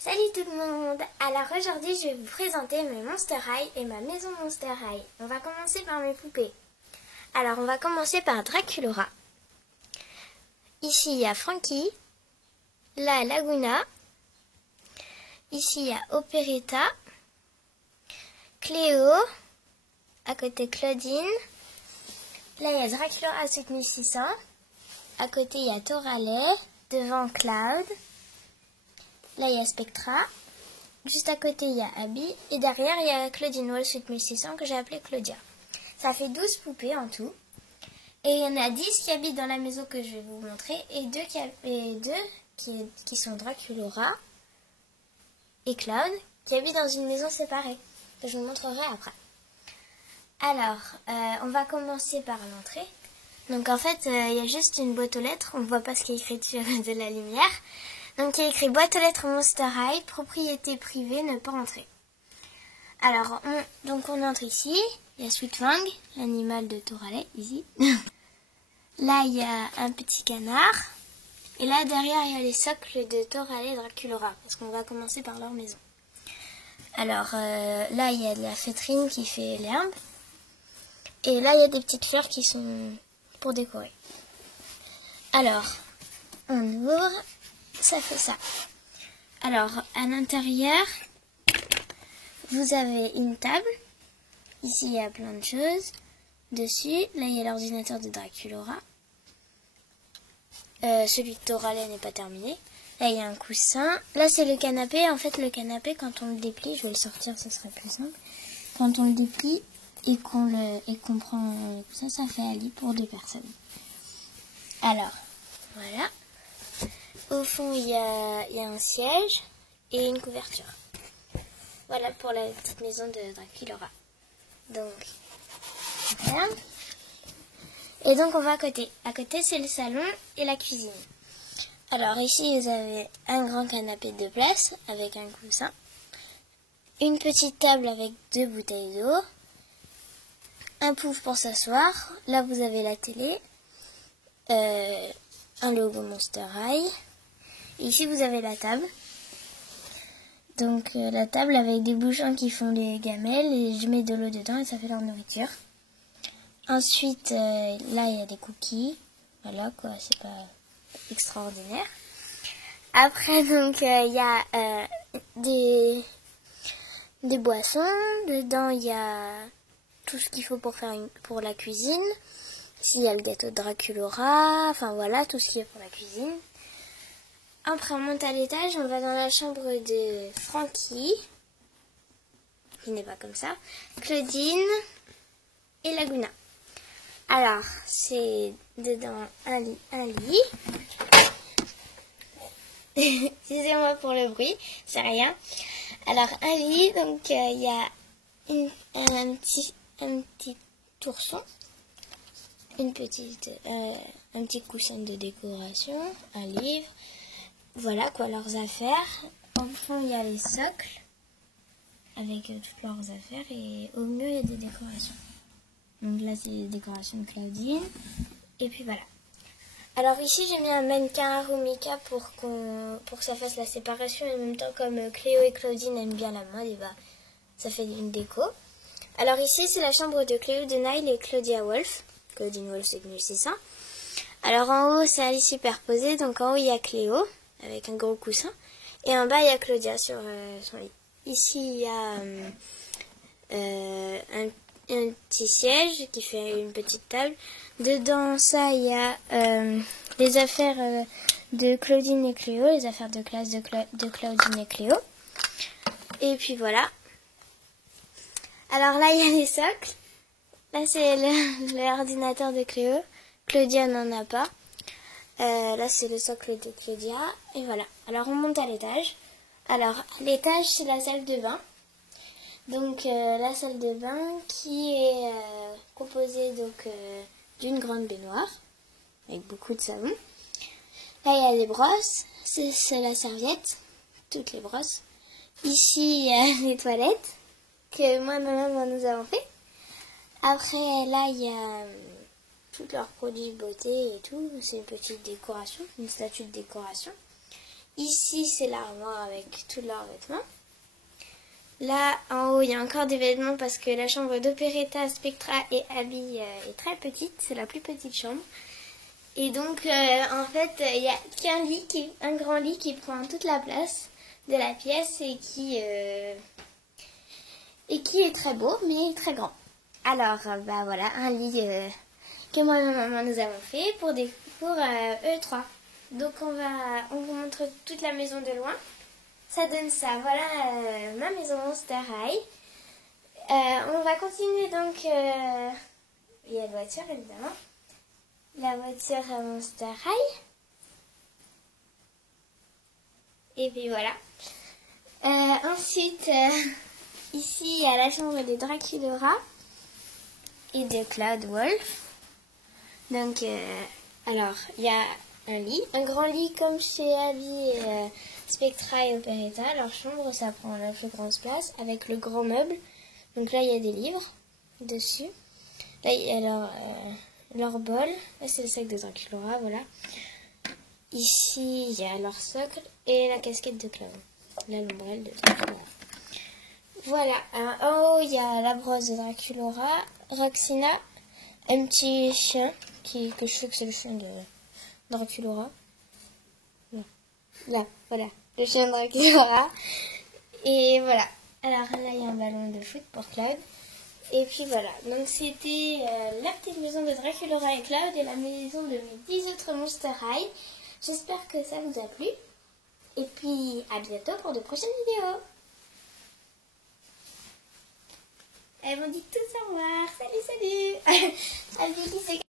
Salut tout le monde. Alors aujourd'hui je vais vous présenter mes Monster High et ma maison Monster High. On va commencer par mes poupées. Alors on va commencer par Draculaura. Ici il y a Frankie, là Laguna, ici il y a Operetta, Cléo, à côté Claudine, là il y a Draculaura 7600, à côté il y a Toralet, devant Cloud. Là, il y a Spectra. Juste à côté, il y a Abby. Et derrière, il y a Claudine Wall 7600 que j'ai appelée Claudia. Ça fait 12 poupées en tout. Et il y en a 10 qui habitent dans la maison que je vais vous montrer. Et deux qui sont Draculaura et Cloud, qui habitent dans une maison séparée. Que je vous montrerai après. Alors, on va commencer par l'entrée. Donc en fait, il y a juste une boîte aux lettres. On ne voit pas ce qui est écrit sur de la lumière. Donc il y a écrit boîte aux lettres Monster High, propriété privée, ne pas entrer. Alors, on entre ici, il y a Sweet Fang, l'animal de Toralet, ici. Là, il y a un petit canard. Et là, derrière, il y a les socles de Toralet et Draculaura, parce qu'on va commencer par leur maison. Alors, là, il y a de la feutrine qui fait l'herbe. Et là, il y a des petites fleurs qui sont pour décorer. Alors, on ouvre... Ça fait ça. Alors, à l'intérieur, vous avez une table. Ici, il y a plein de choses. Dessus, là, il y a l'ordinateur de Draculaura. Celui de Toralet n'est pas terminé. Là, il y a un coussin. Là, c'est le canapé. En fait, le canapé, quand on le déplie, je vais le sortir, ce serait plus simple. Quand on le déplie et qu'on prend le coussin, ça fait un lit pour 2 personnes. Alors, voilà. Au fond, il y a un siège et une couverture. Voilà pour la petite maison de Draculaura. Donc, voilà. Et donc, on va à côté. À côté, c'est le salon et la cuisine. Alors, ici, vous avez un grand canapé de 2 places avec un coussin. Une petite table avec 2 bouteilles d'eau. Un pouf pour s'asseoir. Là, vous avez la télé. Un logo Monster High. Ici, vous avez la table. Donc, la table avec des bouchons qui font les gamelles. Et je mets de l'eau dedans et ça fait leur nourriture. Ensuite, là, il y a des cookies. Voilà, quoi, c'est pas extraordinaire. Après, donc, il y a des boissons. Dedans, il y a tout ce qu'il faut pour la cuisine. Ici, il y a le gâteau de Draculaura. Enfin, voilà, tout ce qui est pour la cuisine. Après, on monte à l'étage, on va dans la chambre de Frankie, qui n'est pas comme ça, Claudine et Laguna. Alors, c'est dedans un lit. Excusez-moi pour le bruit, c'est rien. Alors, un lit, donc il y a un petit ourson, un petit coussin de décoration, un livre. Voilà quoi, leurs affaires. Au fond, il y a les socles avec toutes leurs affaires et au milieu, il y a des décorations. Donc là, c'est les décorations de Claudine. Et puis voilà. Alors ici, j'ai mis un mannequin Rumika pour que ça fasse la séparation. Et en même temps, comme Cléo et Claudine aiment bien la mode, et bah, ça fait une déco. Alors ici, c'est la chambre de Cléo de Nile et Claudia Wolf. Claudine Wolf, c'est 1600. Alors en haut, c'est un lit superposé. Donc en haut, il y a Cléo avec un gros coussin. Et en bas, il y a Claudia sur son lit. Ici, il y a un petit siège qui fait une petite table. Dedans, ça, il y a les affaires de Claudine et Cléo, les affaires de classe de Claudine et Cléo. Et puis voilà. Alors là, il y a les socles. Là, c'est l'ordinateur de Cléo. Claudia n'en a pas. Là, c'est le socle de Claudia. Et voilà. Alors, on monte à l'étage. Alors, l'étage, c'est la salle de bain. Donc, la salle de bain qui est composée donc d'une grande baignoire avec beaucoup de savon. Là, il y a les brosses. C'est la serviette. Toutes les brosses. Ici, il y a les toilettes que moi et ma maman nous avons fait. Après, là, il y a tous leurs produits beauté et tout. C'est une petite décoration, une statue de décoration. Ici, c'est l'armoire avec tous leurs vêtements. Là, en haut, il y a encore des vêtements parce que la chambre d'Operetta, Spectra et Abby est très petite. C'est la plus petite chambre. Et donc, en fait, il n'y a un grand lit qui prend toute la place de la pièce et qui est très beau, mais très grand. Alors, bah voilà, un lit que moi et ma maman nous avons fait pour eux trois. Donc, on vous montre toute la maison de loin. Ça donne ça. Voilà ma maison Monster High. On va continuer donc. Il y a la voiture évidemment. La voiture Monster High. Et puis voilà. Ensuite, ici il y a la chambre de Draculaura et de Cloud Wolf. Donc, alors il y a un lit, un grand lit comme chez Abby et Spectra et Operetta. Leur chambre, ça prend la plus grande place avec le grand meuble. Donc là, il y a des livres dessus. Là, il y a leur bol. Là, c'est le sac de Draculaura, voilà. Ici, il y a leur socle et la casquette de Clown. La l'ombrelle de Draculaura. Voilà. En haut, il y a la brosse de Draculaura. Roxina, un petit chien que je sais que c'est le chien de Draculaura. Là, voilà, le chien de Draculaura. Et voilà. Alors là, il y a un ballon de foot pour Cloud. Et puis voilà. Donc c'était la petite maison de Draculaura et Cloud et la maison de mes 10 autres Monster High. J'espère que ça vous a plu. Et puis à bientôt pour de prochaines vidéos. Elles m'ont dit tous au revoir. Salut, salut.